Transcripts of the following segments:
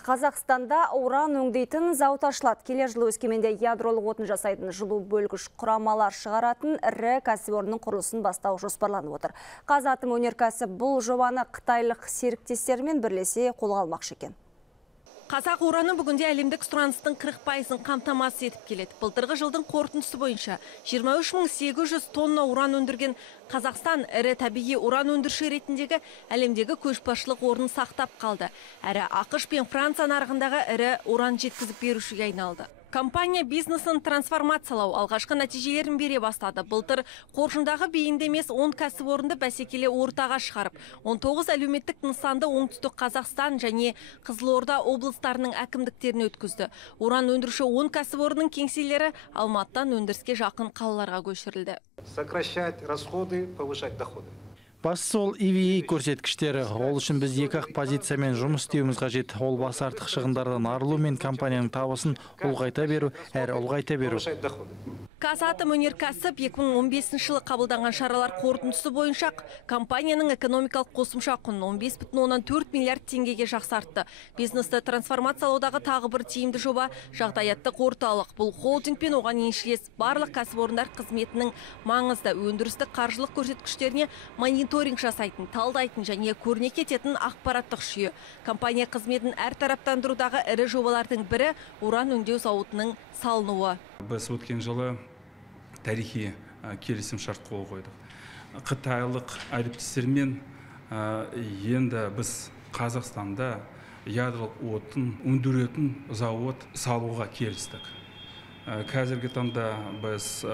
Қазақстанда уран өңдейтін зауыт ашылады. Келер жылы Өскеменде ядролық отын жасайтын жылу бөлгіш құрамалар шығаратын ірі кәсіпорынның құрылысын бастау жоспарланып отыр. Қазатомөнеркәсіп бұл жобаны қытайлық серіктестермен бірлесе қолға алмақшы екен. Қазақ ураны бүгінде әлемдік сұраныстың 40%-ын қамтамасыз етіп келеді. Былтырғы жылдың қорытындысы бойынша 23.800 тонна уран өндірген Қазақстан ірі табиғи уран өндіруші ретіндегі әлемдегі көшбасшылық орнын сақтап қалды. Әрі ақш пен Франция нарығындағы ірі уран жеткізіп берушіге айналды. Компания бизнесін трансформациялау алғашқы нәтижелерін бере бастады. Былтыр қоржындағы бейінді емес 10 кәсіпорынды бәсекелі ортаға шығарып, 19 әлеуметтік нысанды оңтүстік Қазақстан және Қызылорда облыстарының әкімдіктеріне өткізді. Уран өндіруші 10 кәсіпорынның кеңселері Алматыдан өндіріске жақын қалаларға көшірілді. Сокращать расходы, повышать доходы. Бастысы ол EVA көрсеткіштері. Ол үшін біз екі-ақ позициямен жұмыс істеуіміз қажет. Ол бас артық шығындардан арылу мен компанияның табысын ұлғайта беру, әрі ұлғайта беру. Қазатомөнеркәсіп 2015 жылы қабылданған шаралар қорытындысы бойынша компанияның экономикалық қосымша құнын 15,4 миллиард теңгеге жақсартты. Бизнесті трансформациялаудағы тағы бір тиімді жоба жағдаяттық орталық. Бұл холдинг пен оған еншілес барлық кәсіпорындар қызметінің маңызды өндірістік қаржылық көрсеткіштеріне мониторинг жасайтын, талдайтын және көрнеке ететін ақпараттық жүйе. Компания қызметін әртараптандырудағы ірі жобалардың бірі уран өңдеу зауытының салынуы. Біз өткен жылы тарихи келісім шарт қол қойдық. Қытайлық әріптестермен енді біз Қазақстанда ядролық отын өндіретін зауыт салуға келістік. Қазіргі таңда біз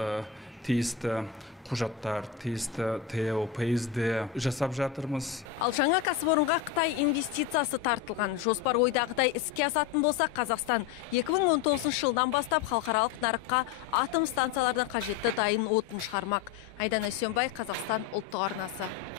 тиісті құжаттар, тиісті ТО, ПСД жасап жатырмыз. Ал жаңа кәсіпорынға Қытай инвестициясы тартылған. Жоспар ойдағыдай іске асатын болса, Қазақстан 2019 жылдан бастап халықаралық нарыққа атом станциялардан қажетті дайын отын шығармақ. Айдана Сүйенбай, Қазақстан ұлттық арнасы.